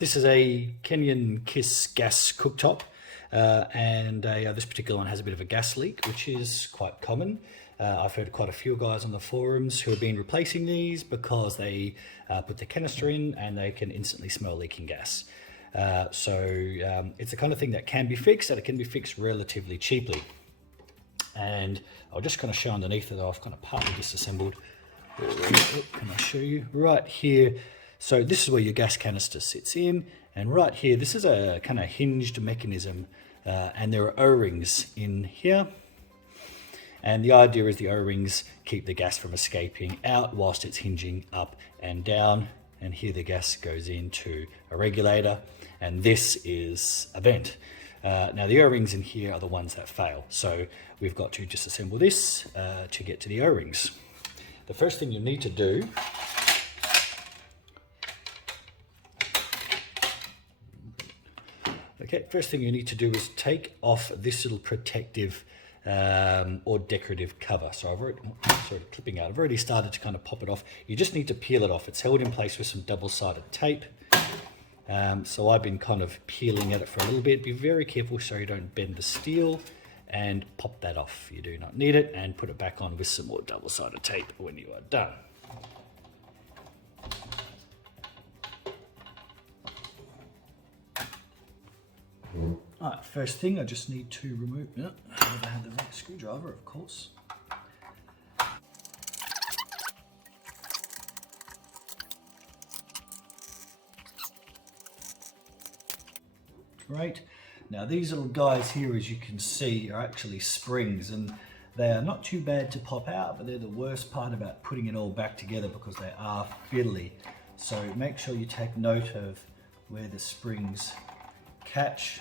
This is a Kenyon Kiss gas cooktop, and this particular one has a bit of a gas leak, which is quite common. I've heard quite a few guys on the forums who have been replacing these because they put the canister in and they can instantly smell leaking gas. It's the kind of thing that can be fixed, and it can be fixed relatively cheaply. And I'll just kind of show underneath it. I've kind of partly disassembled. Can I show you? Right here. So this is where your gas canister sits in, and right here, this is a kind of hinged mechanism, and there are O-rings in here. And the idea is the O-rings keep the gas from escaping out whilst it's hinging up and down. And here the gas goes into a regulator, and this is a vent. Now the O-rings in here are the ones that fail. So we've got to disassemble this to get to the O-rings. The first thing you need to do first thing you need to do is take off this little protective or decorative cover. So I've already started to kind of pop it off. You just need to peel it off. It's held in place with some double-sided tape. So I've been kind of peeling at it for a little bit. Be very careful so you don't bend the steel, and pop that off. You do not need it, and put it back on with some more double-sided tape when you are done. Alright, first thing I just need to remove it. I have the right screwdriver, of course. Great. Now these little guys here, as you can see, are actually springs, and they are not too bad to pop out, but they're the worst part about putting it all back together because they are fiddly. So make sure you take note of where the springs catch,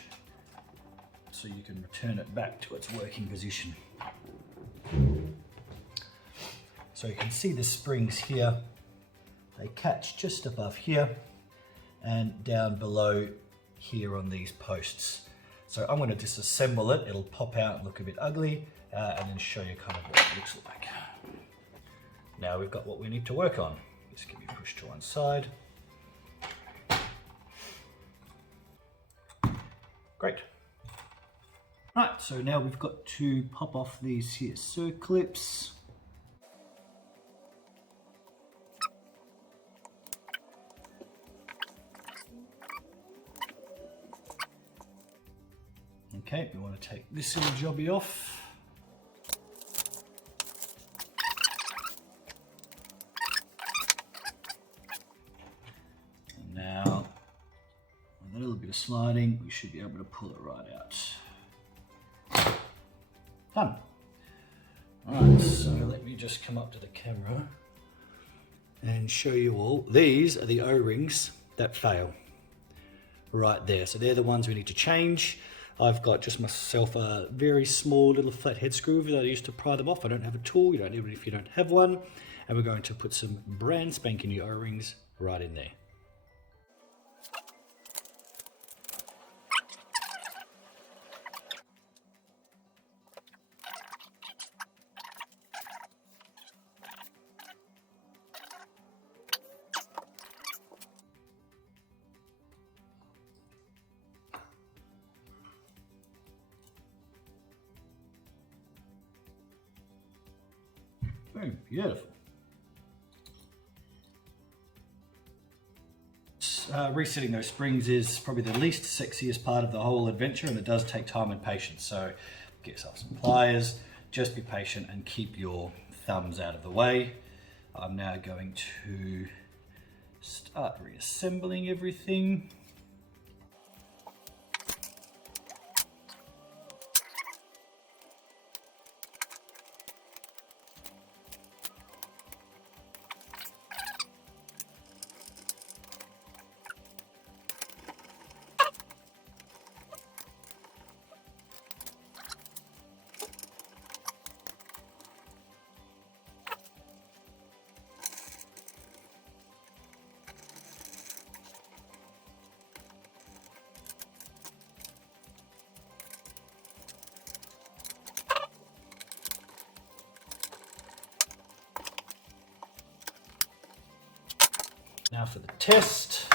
so you can return it back to its working position. So you can see the springs here, they catch just above here and down below here on these posts. So I'm going to disassemble it. It'll pop out and look a bit ugly, and then show you kind of what it looks like. Now we've got what we need to work on. This can be pushed to one side. Great. Right, so now we've got to pop off these here circlips. Okay, we want to take this little jobby off. And now, with a little bit of sliding, we should be able to pull it right out. Done. Alright, so let me just come up to the camera and show you all. These are the O-rings that fail. Right there. So they're the ones we need to change. I've got just myself a very small little flat head screw that I used to pry them off. I don't have a tool, you don't need it if you don't have one. And we're going to put some brand spanking new O-rings right in there. Very beautiful. Resetting those springs is probably the least sexiest part of the whole adventure, and it does take time and patience. So get yourself some pliers, just be patient and keep your thumbs out of the way. I'm now going to start reassembling everything. Now for the test.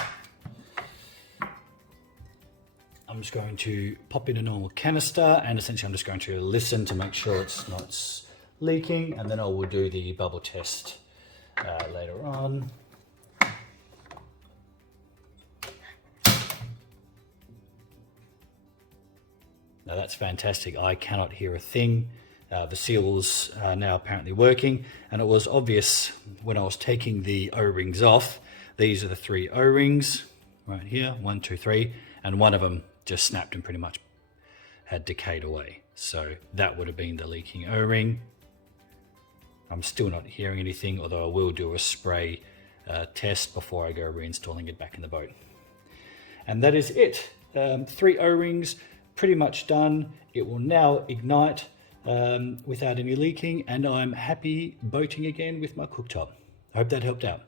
I'm just going to pop in a normal canister, and essentially I'm just going to listen to make sure it's not leaking, and then I will do the bubble test later on. Now that's fantastic. I cannot hear a thing. The seals are now apparently working, and it was obvious when I was taking the O-rings off. These are the 3 O-rings right here, 1, 2, 3, and one of them just snapped and pretty much had decayed away. So that would have been the leaking O-ring. I'm still not hearing anything, although I will do a spray test before I go reinstalling it back in the boat. And that is it. 3 O-rings, pretty much done. It will now ignite without any leaking, and I'm happy boating again with my cooktop. I hope that helped out.